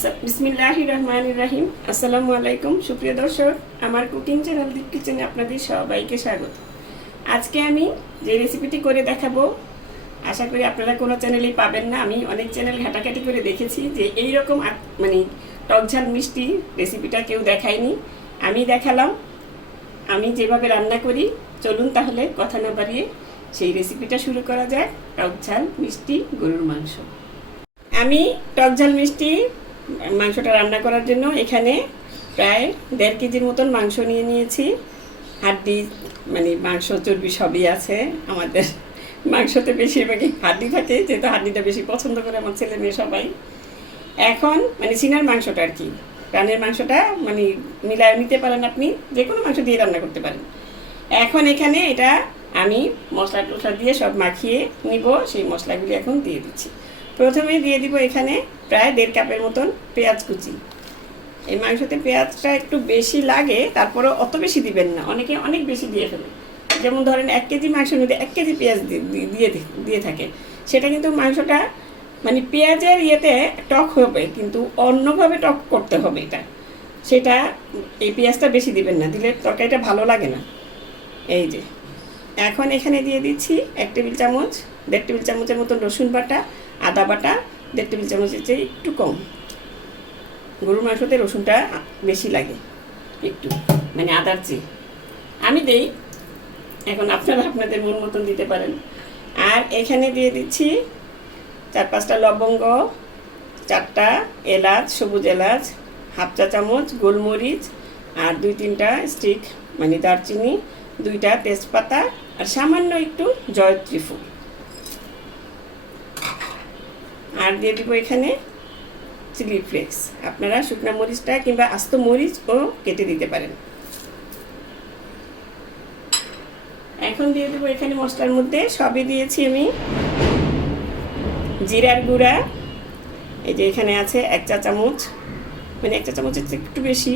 বিসমিল্লাহ রহমান রাহিম। আসসালামু আলাইকুম। সুপ্রিয় দর্শক, আমার কুকিং চ্যানেল দীপ কিচেনে আপনাদের সবাইকে স্বাগত। আজকে আমি যে রেসিপিটি করে দেখাবো, আশা করি আপনারা কোনো চ্যানেলেই পাবেন না। আমি অনেক চ্যানেল ঘাটাঘাটি করে দেখেছি যে এই রকম মানে টকঝাল মিষ্টি রেসিপিটা কেউ দেখায়নি। আমি দেখালাম, আমি যেভাবে রান্না করি, চলুন তাহলে কথা না বাড়িয়ে সেই রেসিপিটা শুরু করা যায় টকঝাল মিষ্টি গরুর মাংস। আমি টক ঝাল মিষ্টি মাংসটা রান্না করার জন্য এখানে প্রায় দেড় কেজির মতন মাংস নিয়ে নিয়েছি। হাড্ডি মানে মাংস চর্বি সবই আছে আমাদের। মাংসতে বেশিরভাগই হাড্ডি থাকে, যেহেতু হাড্ডিটা বেশি পছন্দ করে আমার ছেলে মেয়ে সবাই। এখন মানে সিনার মাংসটা আর কি। প্রাণের মাংসটা মানে মিলায় নিতে পারেন আপনি যে কোনো মাংস দিয়ে রান্না করতে পারেন। এখন এখানে এটা আমি মশলা টশলা দিয়ে সব মাখিয়ে নিব, সেই মশলাগুলি এখন দিয়ে দিচ্ছি। প্রথমে দিয়ে দিব এখানে প্রায় দেড় কাপের মতন পেঁয়াজ কুচি। এই মাংসতে পেঁয়াজটা একটু বেশি লাগে তারপরে অত বেশি দিবেন না। অনেকে অনেক বেশি দিয়ে ফেলে। যেমন ধরেন এক কেজি মাংসের মধ্যে এক কেজি পেঁয়াজ দিয়ে দিয়ে থাকে। সেটা কিন্তু মাংসটা মানে পেঁয়াজের ইয়েতে টক হবে, কিন্তু অন্যভাবে টক করতে হবে এটা। সেটা এই পেঁয়াজটা বেশি দিবেন না, দিলে তরকারিটা ভালো লাগে না। এই যে। এখন এখানে দিয়ে দিচ্ছি এক টেবিল চামচ দেড় টেবিল চামচের মতন রসুন বাটা, আদা বাটা, দেড় টেবিল চামচের চেয়ে একটু কম। গরুর মাংসতে রসুনটা বেশি লাগে একটু মানে আদার চেয়ে। আমি দেই, এখন আপনারা আপনাদের মন মতন দিতে পারেন। আর এখানে দিয়ে দিচ্ছি চার পাঁচটা লবঙ্গ, চারটা এলাচ, সবুজ এলাচ, হাফ চা চামচ, গোলমরিচ, আর দুই তিনটা স্টিক মানে দারচিনি, দুইটা তেজপাতা, আর সামান্য একটু জয়ত্রী ফুল। আর দিয়ে দিব এখানে চিলি ফ্লেক্স। আপনারা শুকনা মরিচটা কিংবা আস্ত মরিচও কেটে দিতে পারেন। এখন দিয়ে দেবো এখানে মশলার মধ্যে, সবই দিয়েছি আমি। জিরার গুঁড়া, এই যে এখানে আছে এক চা চামচ। মানে এক চা চামচের একটু বেশি।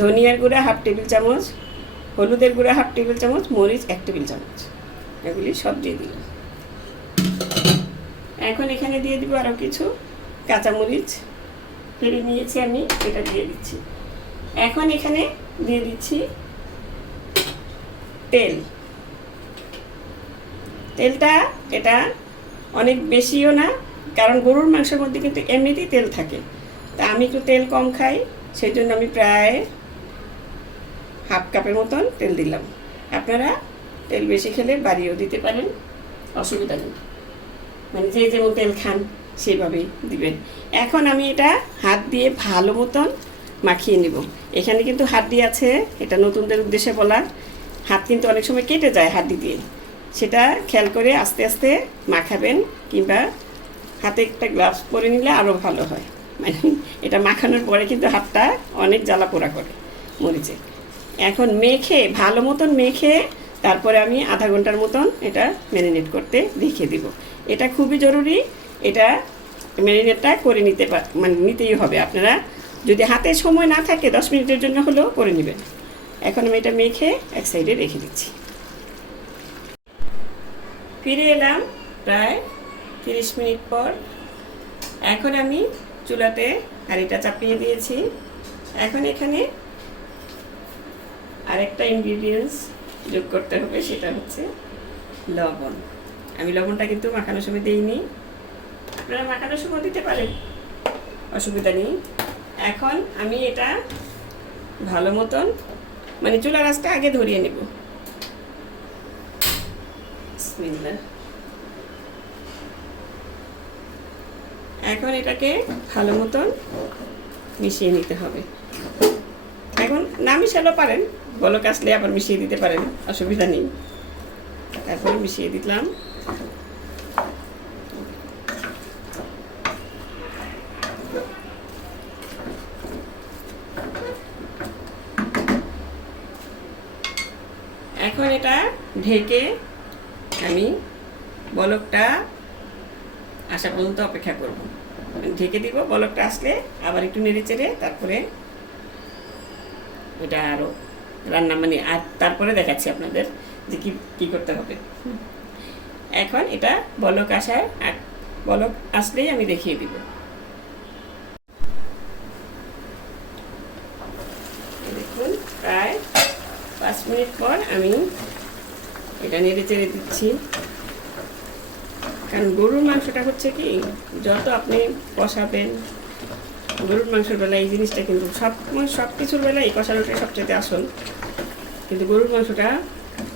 ধনিয়ার গুঁড়া হাফ টেবিল চামচ। হলুদের গুঁড়া হাফ টেবিল চামচ, মরিচ এক টেবিল চামচ। এগুলি সব দিয়ে দিলাম। এখন এখানে দিয়ে দিব আরও কিছু কাঁচামরিচ। ফেলে নিয়েছি আমি, এটা দিয়ে দিচ্ছি। এখন এখানে দিয়ে দিচ্ছি তেল। তেলটা এটা অনেক বেশিও না, কারণ গরুর মাংসের মধ্যে কিন্তু এমনিতেই তেল থাকে। তা আমি একটু তেল কম খাই সেই জন্য আমি প্রায় হাফ কাপের মতন তেল দিলাম। আপনারা তেল বেশি খেলে বাড়িয়েও দিতে পারেন, অসুবিধা নেই। মানে যে যেমন তেল খান সেইভাবেই দিবেন। এখন আমি এটা হাত দিয়ে ভালো মতন মাখিয়ে নেব। এখানে কিন্তু হাড্ডি আছে, এটা নতুনদের উদ্দেশ্যে বলা। হাত কিন্তু অনেক সময় কেটে যায় হাড্ডি দিয়ে। সেটা খেয়াল করে আস্তে আস্তে মাখাবেন কিংবা হাতে একটা গ্লাভস পরে নিলে আরও ভালো হয়। মানে এটা মাখানোর পরে কিন্তু হাতটা অনেক জ্বালা পোড়া করে মরিচে। এখন মেখে, ভালো মতন মেখে তারপরে আমি আধা ঘণ্টার মতন এটা ম্যারিনেট করতে রেখে দিব। এটা খুবই জরুরি, এটা ম্যারিনেটটা করে নিতে মানে নিতেই হবে। আপনারা যদি হাতে সময় না থাকে, দশ মিনিটের জন্য হলেও করে নেবেন। এখন আমি এটা মেখে এক সাইডে রেখে দিচ্ছি। ফিরে এলাম প্রায় তিরিশ মিনিট পর। এখন আমি চুলাতে হাঁড়িটা চাপিয়ে দিয়েছি। এখন এখানে আরেকটা ইনগ্রিডিয়েন্টস যোগ করতে হবে, সেটা হচ্ছে লবণ। আমি লবণটা কিন্তু মাখানোর সময় দিইনি। আপনারা মাখানোর সময় দিতে পারেন। অসুবিধা নেই। এখন আমি এটা ভালো মতন মানে চুলা রাসটা আগে ধরিয়ে নেব। এখন এটাকে ভালো মতন মিশিয়ে নিতে হবে। এখন না মিশালেও পারেন। বলক আসলে আবার মিশিয়ে দিতে পারেন। অসুবিধা নেই। তারপরে মিশিয়ে দিলাম। এখন এটা ঢেকে আমি বলকটা আসা পর্যন্ত অপেক্ষা করব। ঢেকে দিব, বলকটা আসলে আবার একটু নেড়ে চেড়ে তারপরে ওটা আরও রান্না মানে আর তারপরে দেখাচ্ছি আপনাদের যে কি কি করতে হবে। এখন এটা বলক আসার বলক আসলেই আমি দেখিয়ে দিব। দেখুন, প্রায় পাঁচ মিনিট পর আমি এটা নেড়ে চেড়ে দিচ্ছি। কারণ গরুর মাংসটা হচ্ছে কি, যত আপনি কষাবেন, গরুর মাংসের বেলা এই জিনিসটা কিন্তু সব সব কিছুর বেলা এই কষানোটা সবচেয়ে আসল। কিন্তু গরুর মাংসটা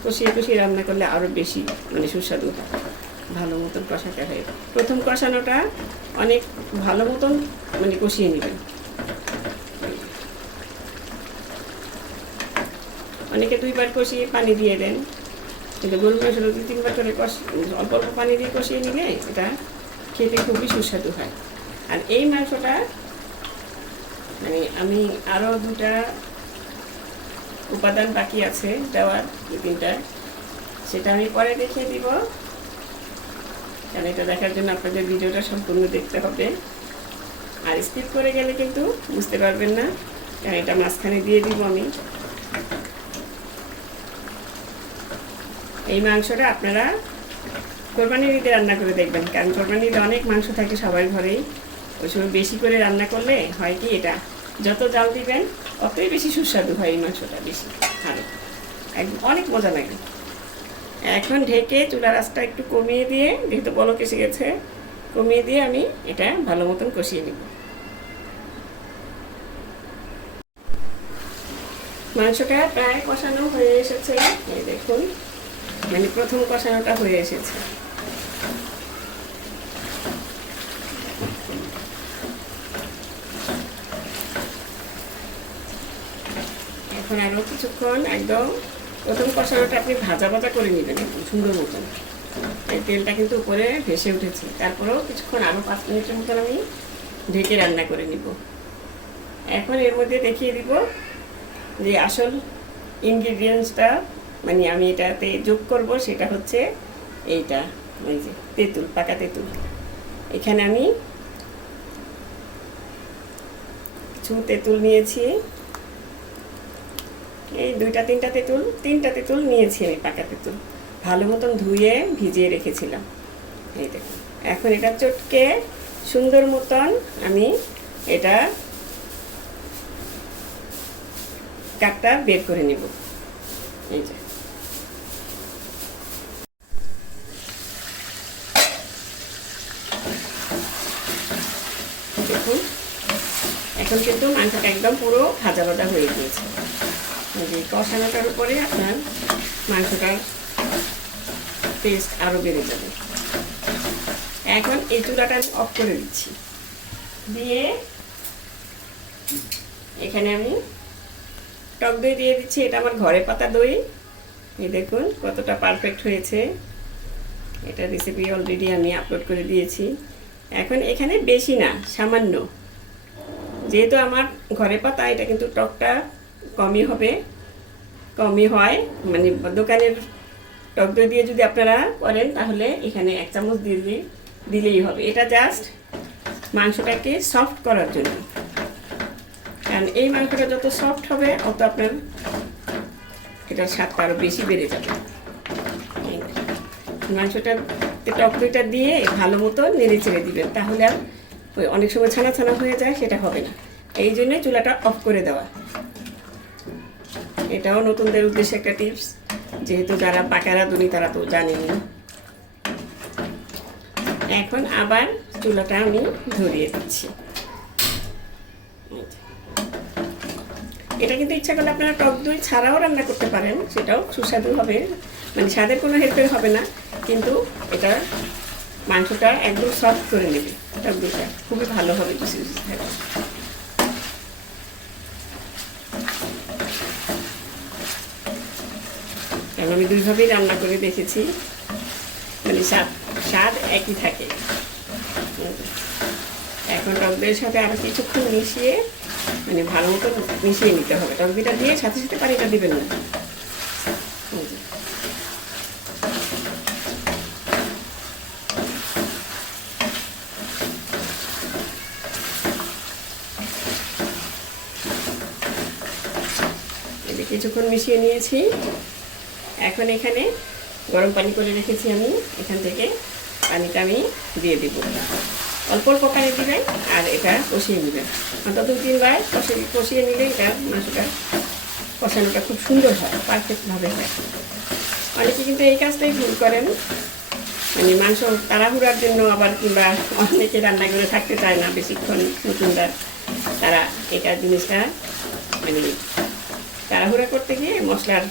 কষিয়ে কষিয়ে রান্না করলে আরও বেশি মানে সুস্বাদু হয় ভালো মতন কষাতে হয়। প্রথম কষানোটা অনেক ভালো মতন মানে কষিয়ে নেবেন। অনেকে দুইবার কষিয়ে পানি দিয়ে দেন। কিন্তু গরুর মাংসটা দুই, তিনবার করে কষ অল্প অল্প পানি দিয়ে কষিয়ে নিলে এটা খেতে খুবই সুস্বাদু হয়। আর এই মাংসটা মানে আমি আরও দুটা উপাদান বাকি আছে দেওয়ার দু তিনটা। সেটা আমি পরে দেখিয়ে দিব। কারণ এটা দেখার জন্য আপনাদের ভিডিওটা সম্পূর্ণ দেখতে হবে। আর স্কিপ করে গেলে কিন্তু বুঝতে পারবেন না, কারণ এটা মাঝখানে দিয়ে দিব আমি। এই মাংসটা আপনারা কোরবানির ঈদে রান্না করে দেখবেন, কারণ কোরবানির ঈদে অনেক মাংস থাকে সবার ঘরেই। ওই সময় বেশি করে রান্না করলে হয় কি এটা? যত জাল দিবেন ততই বেশি সুস্বাদু হয় এই মাংসটা বেশি। ভালো। একদম অনেক মজা লাগে। এখন ঢেকে চুলার আঁচটা একটু কমিয়ে দিয়ে, যেহেতু বলক এসে গেছে, কমিয়ে দিয়ে আমি এটা ভালো মতন কষিয়ে নিব। মাংসটা প্রায় কষানো হয়ে এসেছে। দেখুন মানে প্রথম কষানোটা হয়ে এসেছে। এখন আরও কিছুক্ষণ একদম প্রথম কষানোটা আপনি ভাজা ভাজা করে নেবেন সুন্দর মতন। এই তেলটা কিন্তু উপরে ভেসে উঠেছে। তারপরেও কিছুক্ষণ আরও পাঁচ মিনিটের মতন আমি ঢেকে রান্না করে নিব। এখন এর মধ্যে দেখিয়ে দিব যে আসল ইনগ্রিডিয়েন্টসটা মানে আমি এটাতে যোগ করব, সেটা হচ্ছে এইটা ওই যে তেঁতুল, পাকা তেঁতুল। এখানে আমি কিছু তেঁতুল নিয়েছি। এই দুইটা, তিনটা তেঁতুল তিনটা তেঁতুল নিয়েছি আমি, পাকা তেঁতুল। ভালো মতন ধুয়ে ভিজিয়ে রেখেছিলাম। এই দেখুন, এখন এটা চটকে সুন্দর মতন আমি এটা কাকটা বের করে নেব। এই যে। দেখুন, এখন কিন্তু মাংসটা একদম পুরো ভাজা ভাজা হয়ে গিয়েছে। যে কষানোটার উপরে আপনার মাংসটার টেস্ট আরও বেড়ে যাবে। এখন এই চুলাটা আমি অফ করে দিচ্ছি। দিয়ে এখানে আমি টক দই দিয়ে দিচ্ছি, এটা আমার ঘরে পাতা দই। এই দেখুন কতটা পারফেক্ট হয়েছে। এটা রেসিপি অলরেডি আমি আপলোড করে দিয়েছি। এখন এখানে বেশি না, সামান্য। যেহেতু আমার ঘরে পাতা, এটা কিন্তু টকটা কমই হবে, কমই হয়। মানে দোকানের টক দই দিয়ে যদি আপনারা করেন, তাহলে এখানে এক চামচ দিলে, দিলেই হবে। এটা জাস্ট মাংসটাকে সফট করার জন্য। কারণ এই মাংসটা যত সফট হবে, অত আপনার এটার স্বাদটা আরও বেশি বেড়ে যাবে। মাংসটা টক দইটা দিয়ে ভালো মতো নেড়ে চেড়ে দিবেন, তাহলে আর অনেক সময় ছানা ছানা হয়ে যায়, সেটা হবে না। এই জন্যে চুলাটা অফ করে দেওয়া। এটাও নতুনদের উদ্দেশ্যে একটা টিপস যেহেতু যারা পাকারা দুনি, তারা তো জানেনি এখন আবার চুলাটা আমি ধরিয়ে দিচ্ছি। এটা কিন্তু ইচ্ছা করলে আপনারা টক দই ছাড়াও রান্না করতে পারেন, সেটাও সুস্বাদু হবে। মানে স্বাদের কোনো হেরফের হবে না, কিন্তু এটা মাংসটা একদম সফট করে নেবে। টক দইটা খুবই ভালো হবে। জুসি জুসি কারণ আমি দুইভাবেই রান্না করে দেখেছি। মানে স্বাদ স্বাদ একই থাকে। এখন টক দইয়ের সাথে আরও কিছুক্ষণ মিশিয়ে মানে ভালো মতো মিশিয়ে নিতে হবে। টক দইটা দিয়ে সাথে সাথে পানিটা দেবেন না। কিছুক্ষণ মিশিয়ে নিয়েছি। এখন এখানে গরম পানি করে রেখেছি আমি। এখান থেকে পানিটা আমি দিয়ে দিব। অল্প অল্প পানি দিবেন আর এটা কষিয়ে নেবেন। অন্তত তিনবার কষিয়ে কষিয়ে নিলে এটা মাংসটা কষানোটা খুব সুন্দর হয় পারফেক্টভাবে হয়। অনেকে কিন্তু এই কাজটাই ভুল করেন। মানে মাংস তাড়াহুড়ার জন্য আবার কিংবা অনেকে রান্না করে থাকতে চায় না, বেশিক্ষণ নতুনরা তারা এটা জিনিসটা মানে তাড়াহুড়া করতে গিয়ে মশলার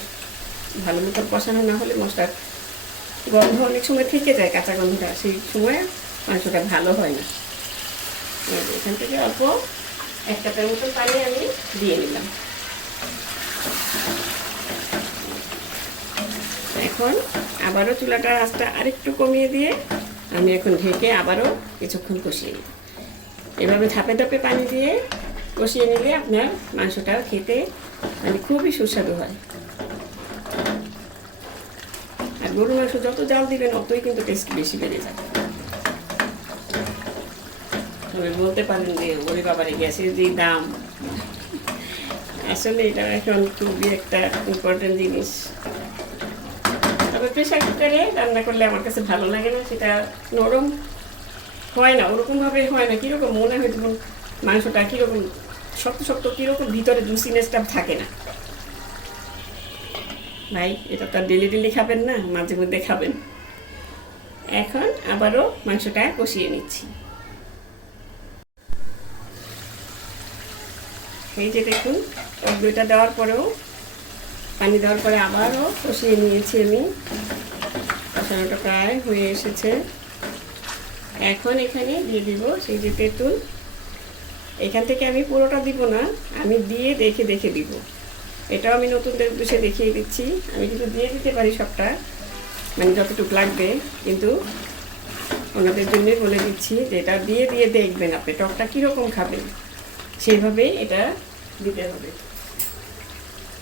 ভালো মতো কষানো না হলে মশলার গন্ধ অনেক সময় থেকে যায়, কাঁচা গন্ধটা। সেই সময় মাংসটা ভালো হয় না। এখান থেকে অল্প এক কাপের মতো পানি আমি দিয়ে নিলাম। এখন আবারও চুলাটা আঁচটা আরেকটু কমিয়ে দিয়ে আমি এখন ঢেকে আবারও কিছুক্ষণ কষিয়ে নিই এভাবে ধাপে ধাপে পানি দিয়ে কষিয়ে নিলে আপনার মাংসটা খেতে মানে খুবই সুস্বাদু হয়। আর গরুর মাংস যত জাল দিবেন, অতই কিন্তু টেস্ট বেশি বেড়ে যায় তবে বলতে পারেন যে, ওরে বাবারে, গ্যাসের যে দাম, আসলে এটা এখন খুবই একটা ইম্পর্টেন্ট জিনিস। তবে প্রেশার কুকারে রান্না করলে আমার কাছে ভালো লাগে না, সেটা নরম হয় না ওরকমভাবে হয় না, কীরকম মনে হয় যেমন মাংসটা কীরকম শক্ত শক্ত, কীরকম ভিতরে জুসিনেসটা থাকে না। ভাই, এটা তো ডেলি ডেলি খাবেন না, মাঝে মধ্যে খাবেন। এখন আবারও মাংসটা কষিয়ে নিচ্ছি। এই যে দেখুন দইটা দেওয়ার পরেও, পানি দেওয়ার পরে আবারও কষিয়ে নিয়েছি আমি। কষানোটা প্রায় হয়ে এসেছে। এখন এখানে দিয়ে দিব সেই যে তেঁতুল। এখান থেকে আমি পুরোটা দিব না, আমি দিয়ে দেখে দেখে দিব। এটাও আমি নতুনদের উদ্দেশ্যে দেখিয়ে দিচ্ছি। আমি কিন্তু দিয়ে দিতে পারি সবটা মানে যতটুকু লাগবে, কিন্তু ওনাদের জন্যই বলে দিচ্ছি যে এটা দিয়ে দিয়ে দেখবেন আপনি টকটা কীরকম খাবেন। সেইভাবেই এটা দিতে হবে।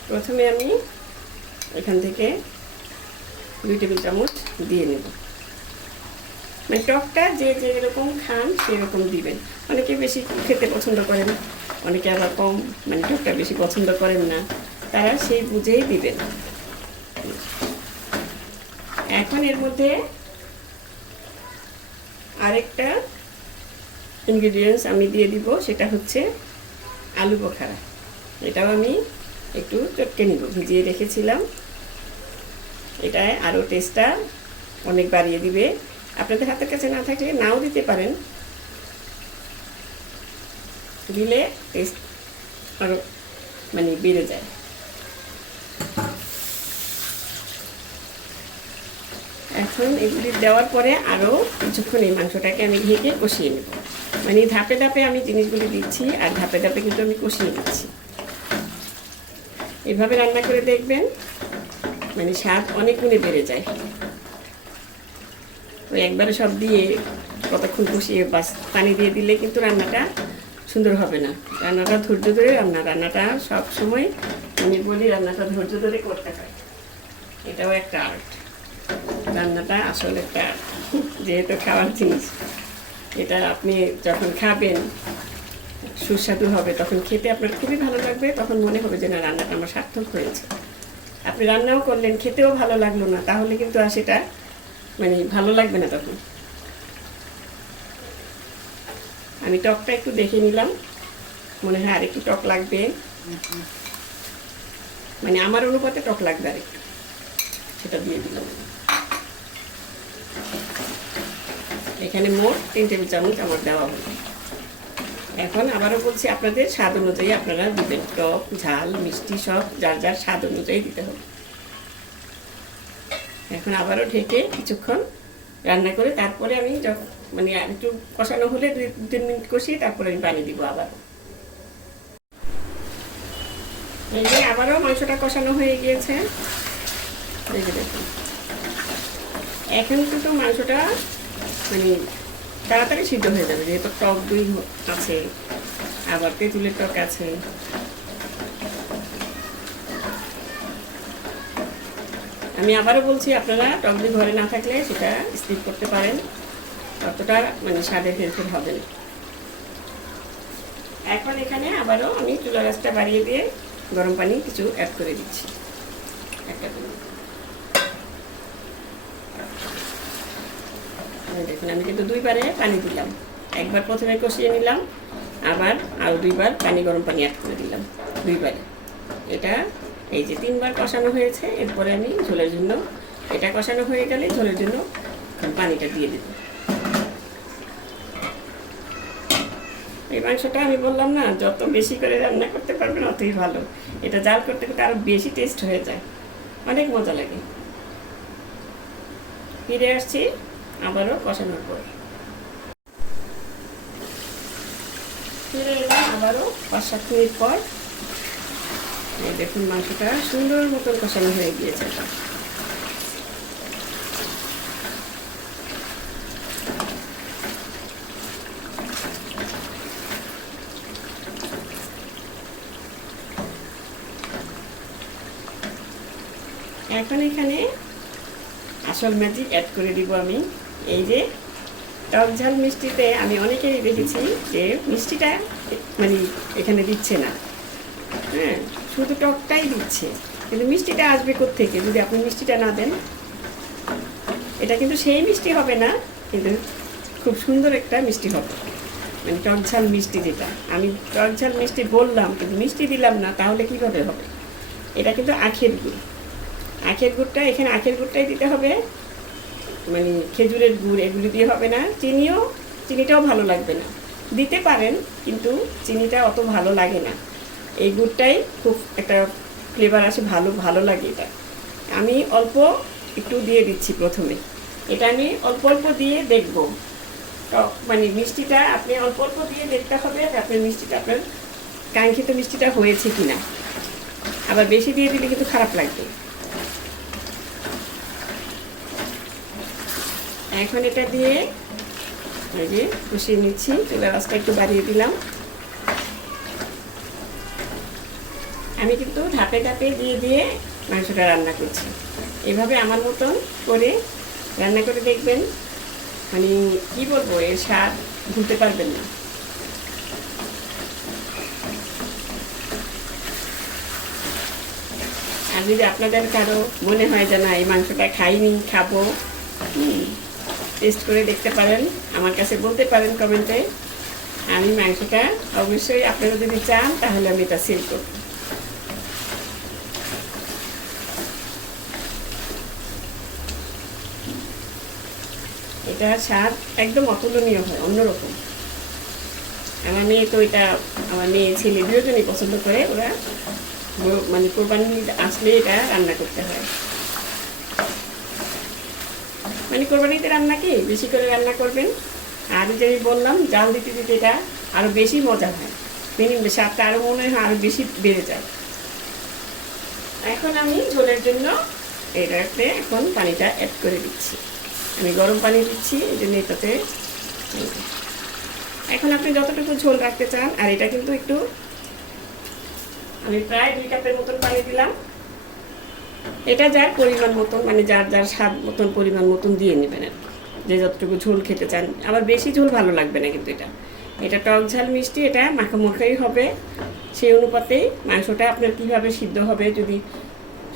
প্রথমে আমি এখান থেকে দুই টেবিল চামচ দিয়ে নেব। মানে টকটা যে যেরকম খান সেরকম দিবেন। অনেকে বেশি খেতে পছন্দ করেন, অনেকে আবার কম মানে টকটা বেশি পছন্দ করেন না। তারা সেই বুঝেই দিবেন এখন এর মধ্যে আরেকটা ইনগ্রিডিয়েন্টস আমি দিয়ে দিব, সেটা হচ্ছে আলু বোখারা এটাও আমি একটু চটকে নিব, ভিজিয়ে রেখেছিলাম। এটায় আরও টেস্টটা অনেক বাড়িয়ে দিবে। আপনাদের হাতের কাছে না থাকলে নাও দিতে পারেন। দিলে টেস্ট আরও মানে বেড়ে যায়। এখন এগুলি দেওয়ার পরে আরও কিছুক্ষণ এই মাংসটাকে আমি ঢেকে কষিয়ে নেব। মানে ধাপে ধাপে আমি জিনিসগুলি দিচ্ছি আর ধাপে ধাপে কিন্তু আমি কষিয়ে নিচ্ছি। এভাবে রান্না করে দেখবেন মানে স্বাদ অনেক গুণে বেড়ে যায়। ওই একবারে সব দিয়ে কতক্ষণ কষিয়ে বাস পানি দিয়ে দিলে কিন্তু রান্নাটা সুন্দর হবে না। রান্নাটা ধৈর্য ধরে রান্না, রান্নাটা সব সময় আমি বলি রান্নাটা ধৈর্য ধরে করতে হয়। এটাও একটা আর্ট। রান্নাটা আসলে একটা যেহেতু খাওয়ার জিনিস, এটা আপনি যখন খাবেন, সুস্বাদু হবে, তখন খেতে আপনার খুবই ভালো লাগবে, তখন মনে হবে যে না, রান্নাটা আমার সার্থক হয়েছে। আপনি রান্নাও করলেন, খেতেও ভালো লাগল না, তাহলে কিন্তু আর সেটা মানে ভালো লাগবে না তখন। আমি টকটা একটু দেখে নিলাম, মনে হয় আরেকটু টক লাগবে। মানে আমার অনুপাতে টক লাগবে আরেকটু। সেটা দিয়ে দিলাম। এখানে মোট তিন টেবিল চামচ আমার দেওয়া হলো। এখন আবারও বলছি আপনাদের স্বাদ অনুযায়ী আপনারা দিবেন। টক, ঝাল, মিষ্টি সব যার যার স্বাদ অনুযায়ী দিতে হবে। এখন আবারও ঢেকে কিছুক্ষণ রান্না করে তারপরে আমি যখন মানে একটু কষানো হলে দুই, তিন মিনিট কষিয়ে তারপরে আমি পানি দিব আবার। এই যে আবারও মাংসটা কষানো হয়ে গিয়েছে। যে দেখুন। এখন কিন্তু মাংসটা মানে তাড়াতাড়ি সিদ্ধ হয়ে যাবে, যেহেতু টক দই আছে, আবার তেঁতুলের টক আছে। আমি আবারও বলছি, আপনারা টক দই ঘরে না থাকলে সেটা স্কিপ করতে পারেন, ততটা মানে স্বাদের হেরফের হবে না। এখন এখানে আবারও আমি চুলা গাছটা বাড়িয়ে দিয়ে গরম পানি কিছু অ্যাড করে দিচ্ছি। একটা করে এই দেখুন, আমি কিন্তু দুইবারে পানি দিলাম। একবার প্রথমে কষিয়ে নিলাম, আবার আরও দুইবার পানি গরম পানি অ্যাড করে দিলাম, দুইবারে। এটা এই যে তিনবার কষানো হয়েছে, এরপরে আমি ঝোলের জন্য, এটা কষানো হয়ে গেলে ঝোলের জন্য পানিটা দিয়ে দেব। এই মাংসটা আমি বললাম না, যত বেশি করে রান্না করতে পারবেন অতই ভালো। এটা জাল করতে করতে আরও বেশি টেস্ট হয়ে যায়। অনেক মজা লাগে। ফিরে আসছি আবারও কষানোর পর। আবারও পাঁচ সাত মিনিট পর দেখুন মাংসটা সুন্দর মতন কষানো হয়ে গিয়েছে এখন এখানে আসল ম্যাজিক অ্যাড করে দিব আমি। এই যে টক ঝাল মিষ্টিতে আমি অনেকেরই দেখেছি যে মিষ্টিটা মানে এখানে দিচ্ছে না। হ্যাঁ শুধু টকটাই দিচ্ছে। কিন্তু মিষ্টিটা আসবে থেকে যদি আপনি মিষ্টিটা না দেন, এটা কিন্তু সেই মিষ্টি হবে না, কিন্তু খুব সুন্দর একটা মিষ্টি হবে। মানে টক ঝাল মিষ্টি যেটা। আমি টক ঝাল মিষ্টি বললাম, কিন্তু মিষ্টি দিলাম না, তাহলে কীভাবে হবে? এটা কিন্তু আখের গুড়। আখের গুড়টা, এখানে আখের গুড়টাই দিতে হবে। মানে খেজুরের গুড়, এগুলি দিয়ে হবে না। চিনিও, চিনিটাও ভালো লাগবে না। দিতে পারেন, কিন্তু চিনিটা অত ভালো লাগে না। এই গুড়টাই খুব একটা ফ্লেভার আসে, ভালো ভালো লাগে এটা। আমি অল্প একটু দিয়ে দিচ্ছি প্রথমে। এটা আমি অল্প অল্প দিয়ে দেখব। মানে মিষ্টিটা আপনি অল্প অল্প দিয়ে দেখতে হবে আপনার মিষ্টিটা, আপনার কাঙ্ক্ষিত মিষ্টিটা হয়েছে কি না আবার বেশি দিয়ে দিলে কিন্তু খারাপ লাগবে। এখন এটা দিয়ে এই যে কষিয়ে নিচ্ছি। চুলার রাস্তা একটু বাড়িয়ে দিলাম। আমি কিন্তু ধাপে ধাপে দিয়ে দিয়ে মাংসটা রান্না করছি। এভাবে আমার মতন করে রান্না করে দেখবেন মানে কি বলব, এর স্বাদ ভুলতে পারবেন না। আর যদি আপনাদের কারও মনে হয় যে না, এই মাংসটা খাইনি, খাব টেস্ট করে দেখতে পারেন, আমার কাছে বলতে পারেন কমেন্টে। আমি মাংসটা অবশ্যই আপনারা যদি চান, তাহলে আমি এটা সেল করব। এটা স্বাদ একদম অতুলনীয় হয়, অন্যরকম। আমার মেয়ে তো এটা, আমার মেয়ে ছেলে দুজনই পছন্দ করে, ওরা মানে কোরবানি আসলে এটা রান্না করতে হয়। মানে কোরবানিতে রান্না কি? বেশি করে রান্না করবেন। আর যে আমি বললাম, জাল দিতে দিতে এটা আরও বেশি মজা হয়। মিনিমাম স্বাদটা আরও মনে হয় আরও বেশি বেড়ে যায়। এখন আমি ঝোলের জন্য এটাতে এখন পানিটা অ্যাড করে দিচ্ছি। আমি গরম পানি দিচ্ছি, এই জন্য এটাতে এখন আপনি যতটুকু ঝোল রাখতে চান, আর এটা কিন্তু একটু আমি প্রায় দুই কাপের মতন পানি দিলাম। এটা যার পরিমাণ মতন মানে যার যার স্বাদ মতন, পরিমাণ মতন দিয়ে নেবেন আর যে যতটুকু ঝোল খেতে চান। আবার বেশি ঝোল ভালো লাগবে না কিন্তু এটা। এটা টক ঝাল মিষ্টি, এটা মাখামাখাই হবে। সেই অনুপাতেই মাংসটা আপনার কীভাবে সিদ্ধ হবে, যদি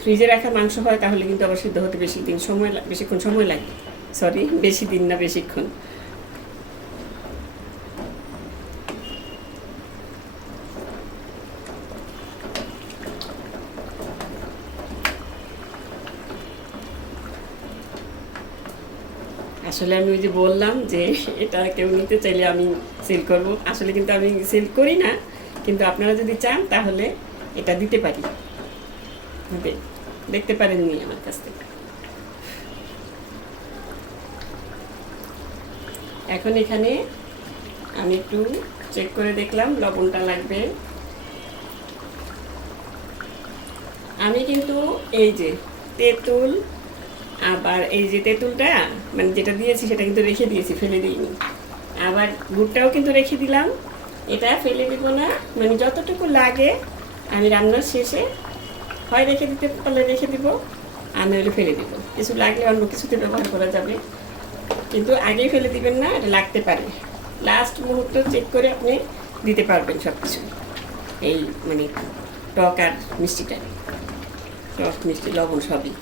ফ্রিজে রাখা মাংস হয়, তাহলে কিন্তু আবার সিদ্ধ হতে বেশি দিন সময় বেশিক্ষণ সময় লাগে। সরি, বেশি দিন না, বেশিক্ষণ। আসলে আমি ওই যে বললাম যে এটা কেউ নিতে চাইলে আমি সেল করব। আসলে কিন্তু আমি সেল করি না, কিন্তু আপনারা যদি চান তাহলে এটা দিতে পারি। দেখতে পারেননি আমার কাছ থেকে। এখন এখানে আমি একটু চেক করে দেখলাম, লবণটা লাগবে। আমি কিন্তু এই যে তেঁতুল আবার এই যে তেঁতুলটা মানে যেটা দিয়েছি সেটা কিন্তু রেখে দিয়েছি, ফেলে দিইনি। আবার গুড়টাও কিন্তু রেখে দিলাম। এটা ফেলে দিব না মানে যতটুকু লাগে আমি রান্নার শেষে হয় রেখে দিতে পারলে রেখে দিব আর নইলে ফেলে দিব। কিছু লাগলে অন্য কিছুতে ব্যবহার করা যাবে। কিন্তু আগেই ফেলে দিবেন না, এটা লাগতে পারে। লাস্ট মুহূর্ত চেক করে আপনি দিতে পারবেন সব কিছু এই মানে টক আর মিষ্টিটা। টক, মিষ্টি, লবণ সবই।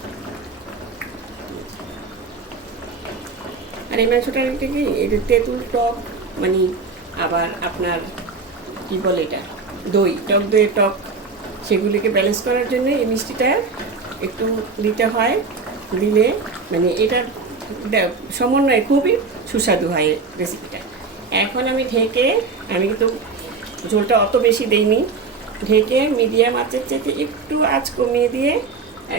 আর এই মাংসটার একটা কি তেঁতুল টক মানে আবার আপনার কি বলে এটা, দই, টক দইয়ের টক, সেগুলিকে ব্যালেন্স করার জন্য এই মিষ্টিটা একটু দিতে হয় দিলে মানে এটার সমন্বয়ে খুবই সুস্বাদু হয় রেসিপিটা এখন আমি ঢেকে, আমি কিন্তু ঝোলটা অত বেশি দেইনি, ঢেকে মিডিয়াম আঁচের চেয়ে একটু আঁচ কমিয়ে দিয়ে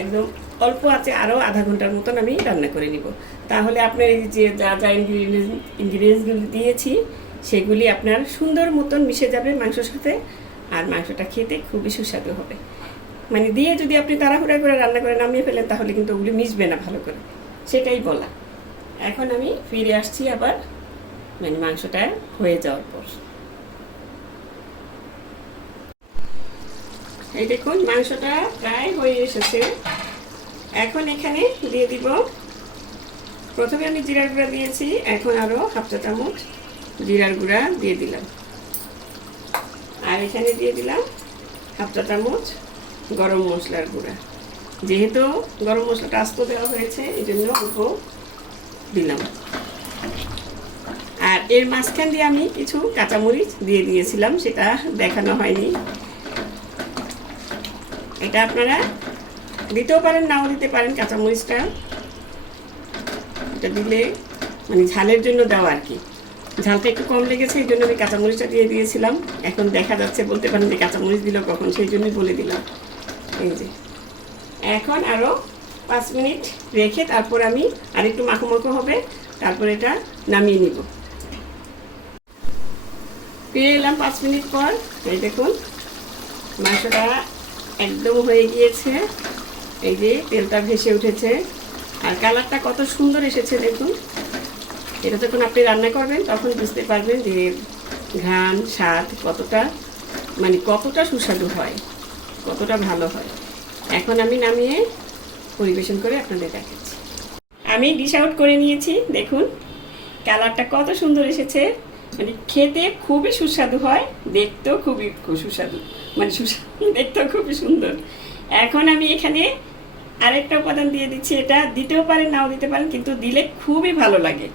একদম অল্প আছে আরও আধা ঘণ্টার মতন আমি রান্না করে নিব। তাহলে আপনার এই যে যা যা ইনগ্রিডিয়েন্টস ইনগ্রিডিয়েন্টসগুলি দিয়েছি, সেগুলি আপনার সুন্দর মতন মিশে যাবে মাংসর সাথে, আর মাংসটা খেতে খুবই সুস্বাদু হবে। মানে দিয়ে যদি আপনি তাড়াহুড়া করে রান্না করে নামিয়ে ফেলেন, তাহলে কিন্তু ওগুলি মিশবে না ভালো করে। সেটাই বলা। এখন আমি ফিরে আসছি আবার মানে মাংসটা হয়ে যাওয়ার পর। এই দেখুন, মাংসটা প্রায় হয়ে এসেছে। এখন এখানে দিয়ে দিব। প্রথমে আমি জিরার গুঁড়া দিয়েছি, এখন আরও হাফ চা চামচ জিরার গুঁড়া দিয়ে দিলাম। আর এখানে দিয়ে দিলাম হাফ চা চামচ গরম মশলার গুঁড়া। যেহেতু গরম মশলাটা আস্ত দেওয়া হয়েছে এই জন্য অল্প দিলাম। আর এর মাঝখান দিয়ে আমি কিছু কাঁচামরিচ দিয়ে দিয়েছিলাম, সেটা দেখানো হয়নি। এটা আপনারা দিতেও পারেন, নাও দিতে পারেন কাঁচামরিচটা। এটা দিলে মানে ঝালের জন্য দেওয়া আর কি। ঝালটা একটু কম লেগেছে, এই জন্য আমি কাঁচামরিচটা দিয়ে দিয়েছিলাম। এখন দেখা যাচ্ছে, বলতে পারেন যে কাঁচামরিচ দিল কখন, সেই জন্যই বলে দিলাম। এই যে। এখন আরও পাঁচ মিনিট রেখে তারপর আমি আরেকটু মাখো মাখো হবে, তারপর এটা নামিয়ে নিব। ফিরে এলাম পাঁচ মিনিট পর। এই দেখুন, মাংসটা একদম হয়ে গিয়েছে। এই যে তেলটা ভেসে উঠেছে। আর কালারটা কত সুন্দর এসেছে দেখুন। এটা যখন আপনি রান্না করবেন, তখন বুঝতে পারবেন যে ঘ্রাণ, স্বাদ কতটা মানে কতটা সুস্বাদু হয়, কতটা ভালো হয়। এখন আমি নামিয়ে পরিবেশন করে আপনাদের দেখাচ্ছি। আমি ডিশ আউট করে নিয়েছি, দেখুন। কালারটা কত সুন্দর এসেছে। মানে খেতে খুবই সুস্বাদু হয়, দেখতেও খুবই সুস্বাদু মানে সুস্বাদু, দেখতেও খুবই সুন্দর। এখন আমি এখানে আরেকটা উপাদান দিয়ে দিচ্ছি, এটা দিতেও পারেন, নাও দিতে পারেন, কিন্তু দিলে খুবই ভালো লাগে।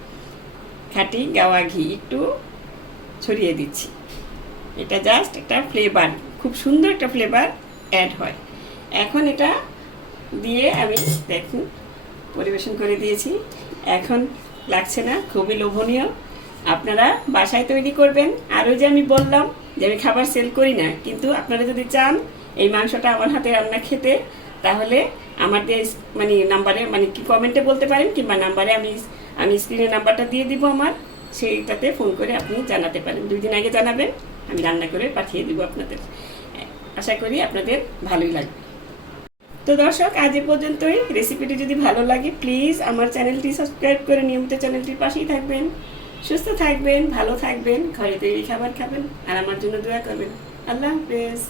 খাঁটি গাওয়া ঘি একটু ছড়িয়ে দিচ্ছি। এটা জাস্ট একটা ফ্লেভার খুব সুন্দর একটা ফ্লেভার অ্যাড হয়। এখন এটা দিয়ে আমি দেখুন, পরিবেশন করে দিয়েছি। এখন লাগছে না, খুবই লোভনীয়। আপনারা বাসায় তৈরি করবেন। আরও যে আমি বললাম যে আমি খাবার সেল করি না, কিন্তু আপনারা যদি চান এই মাংসটা আমার হাতে রান্না খেতে, তাহলে আমার যে মানে নাম্বারে মানে কি কমেন্টে বলতে পারেন কিংবা নাম্বারে আমি আমি স্ক্রিনে নাম্বারটা দিয়ে দিব আমার, সেইটাতে ফোন করে আপনি জানাতে পারেন। দুই দিন আগে জানাবেন, আমি রান্না করে পাঠিয়ে দিব আপনাদের। আশা করি আপনাদের ভালোই লাগবে। তো দর্শক, আজ এ পর্যন্তই। রেসিপিটি যদি ভালো লাগে প্লিজ আমার চ্যানেলটি সাবস্ক্রাইব করে নিয়মিত চ্যানেলটির পাশেই থাকবেন। সুস্থ থাকবেন, ভালো থাকবেন, ঘরে তৈরি খাবার খাবেন, আর আমার জন্য দোয়া করবেন। আল্লাহ হাফেজ।